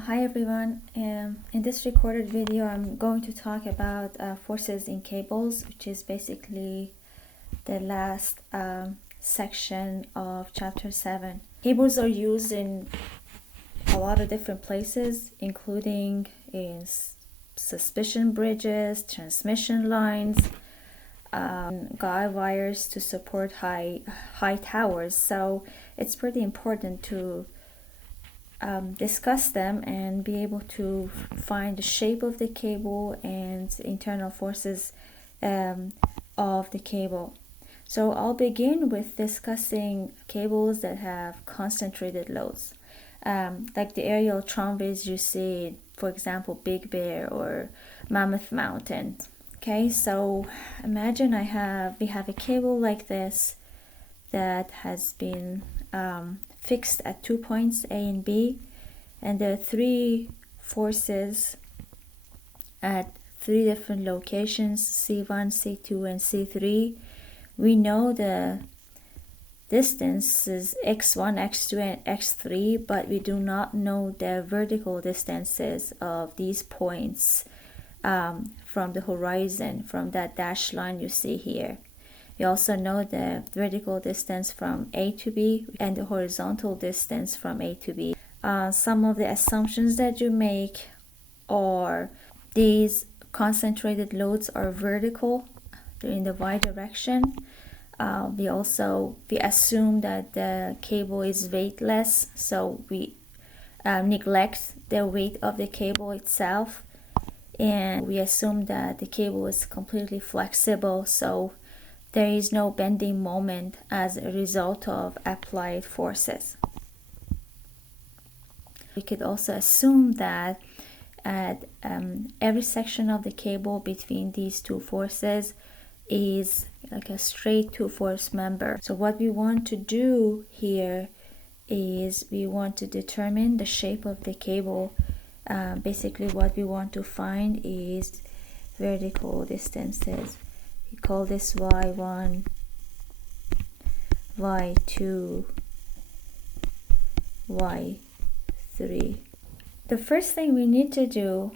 Hi everyone. In this recorded video I'm going to talk about forces in cables, which is basically the last section of chapter 7. Cables are used in a lot of different places, including in suspension bridges, transmission lines, guy wires to support high towers. So it's pretty important to discuss them and be able to find the shape of the cable and internal forces of the cable. So I'll begin with discussing cables that have concentrated loads, like the aerial tramways you see, for example, Big Bear or Mammoth Mountain. Okay, so imagine we have a cable like this that has been fixed at 2 points A and B, and there are 3 forces at 3 different locations, C1, C2, and C3. We know the distances x1, x2, and x3, but we do not know the vertical distances of these points from the horizon, from that dashed line you see here. We also know the vertical distance from A to B and the horizontal distance from A to B. Some of the assumptions that you make are these concentrated loads are vertical, they're in the y direction. We assume that the cable is weightless, so we neglect the weight of the cable itself, and we assume that the cable is completely flexible, so there is no bending moment as a result of applied forces. We could also assume that at every section of the cable between these 2 forces is like a straight 2-force member. So what we want to do here is we want to determine the shape of the cable. Basically what we want to find is vertical distances. We call this y1, y2, y3. The first thing we need to do,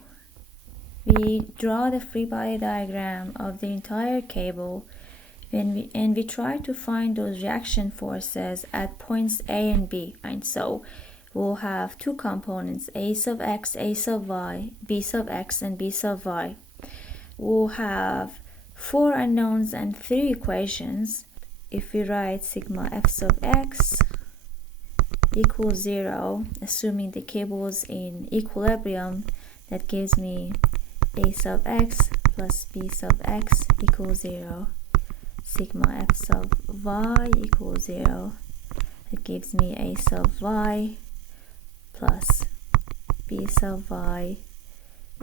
we draw the free body diagram of the entire cable, and we try to find those reaction forces at points A and B. And so we'll have 2 components, A sub x, A sub y, B sub x, and B sub y. We'll have 4 unknowns and 3 equations. If we write sigma f sub x equals 0, assuming the cable is in equilibrium, that gives me A sub x plus B sub x equals 0. Sigma f sub y equals 0. That gives me A sub y plus B sub y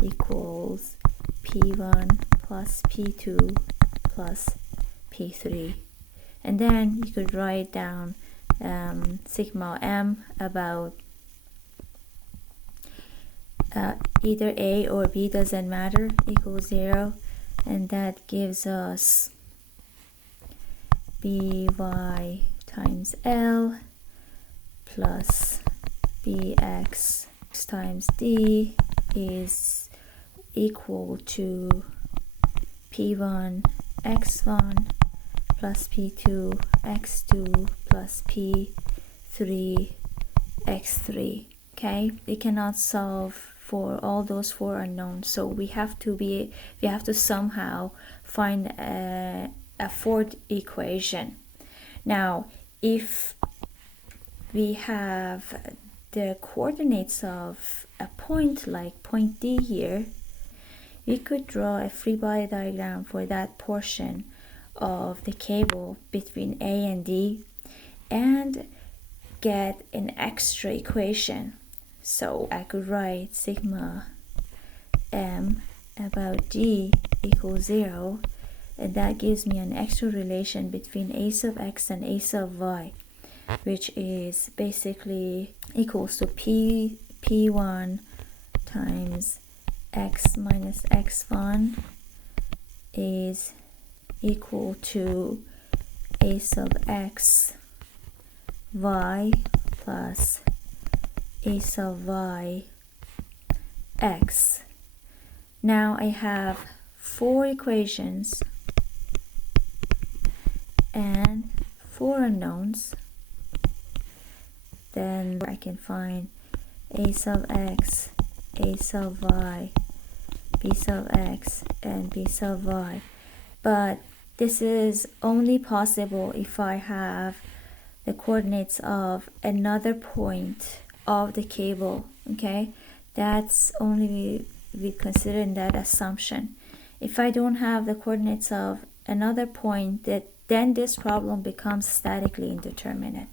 equals P1 plus P2 plus P3. And then you could write down sigma m about either A or B, doesn't matter, equals 0, and that gives us by times L plus bx times d is equal to P1 x1 plus P2 x2 plus P3 x3. Okay, we cannot solve for all those 4 unknowns, so we have to somehow find a 4th equation. Now if we have the coordinates of a point like point D here, we could draw a free body diagram for that portion of the cable between A and D and get an extra equation. So I could write sigma m about D equals 0, and that gives me an extra relation between A sub x and A sub y, which is basically equals to P1 times x minus x1 is equal to A sub x y plus A sub y x. Now I have 4 equations and 4 unknowns. Then I can find a sub x, a sub y, b sub x, and b sub y. But this is only possible if I have the coordinates of another point of the cable. Okay, that's only we consider in that assumption. If I don't have the coordinates of another point, then this problem becomes statically indeterminate.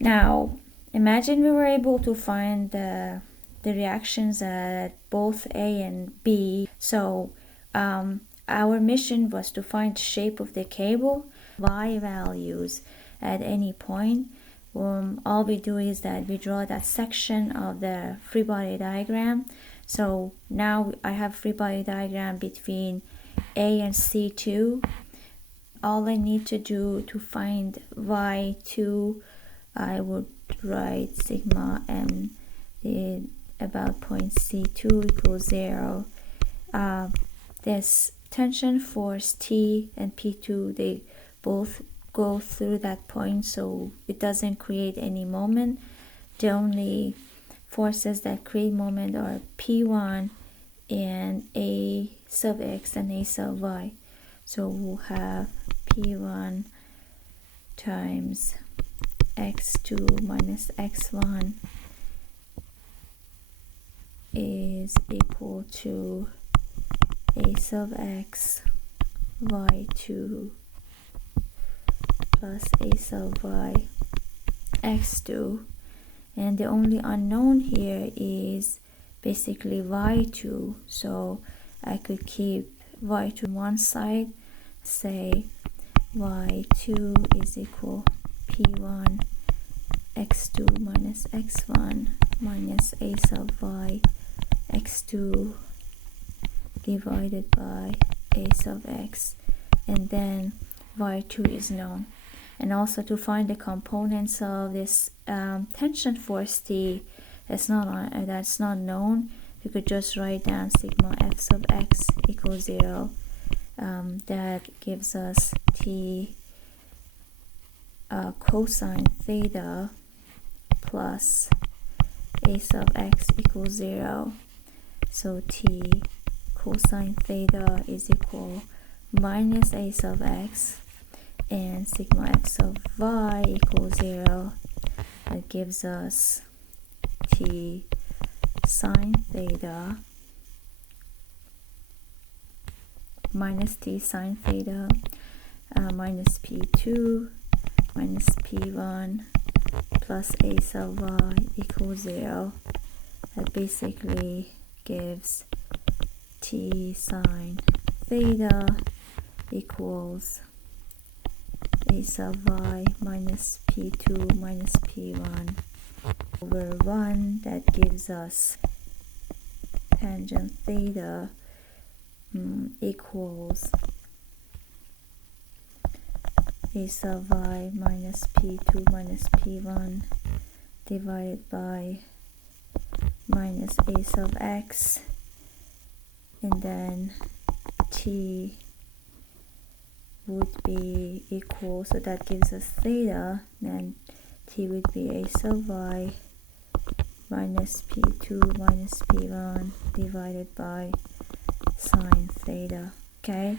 Now imagine we were able to find the reactions at both A and B. So our mission was to find the shape of the cable, y values at any point. All we do is that we draw that section of the free body diagram. So now I have free body diagram between A and C2. All I need to do to find y2, I would write sigma m about point C2 equals 0. This tension force T and P2, they both go through that point, so it doesn't create any moment. The only forces that create moment are P1 and A sub x and A sub y. So we'll have P1 times x2 minus x1 is equal to A sub x y2 plus A sub y x2, and the only unknown here is basically y2, so I could keep y2 on one side, say y2 is equal P1 x2 minus x1 minus A sub y x2 divided by A sub x, and then y2 is known. And also to find the components of this tension force T that's not known, you could just write down sigma f sub x equals 0. That gives us T cosine theta plus A sub x equals 0. So T cosine theta is equal minus A sub x, and sigma f sub y equals 0. That gives us T sine theta minus T sine theta minus P2 minus P1 plus A sub y equals 0. That basically gives T sine theta equals A sub y minus P2 minus P1 over 1. That gives us tangent theta equals A sub y minus P2 minus P1 divided by minus A sub x, and then T would be equal, so that gives us theta, then T would be A sub y minus P2 minus P1 divided by sine theta. Okay,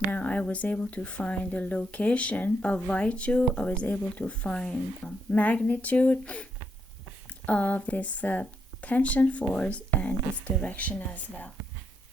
now I was able to find the location of y2. I was able to find magnitude of this tension force and its direction as well.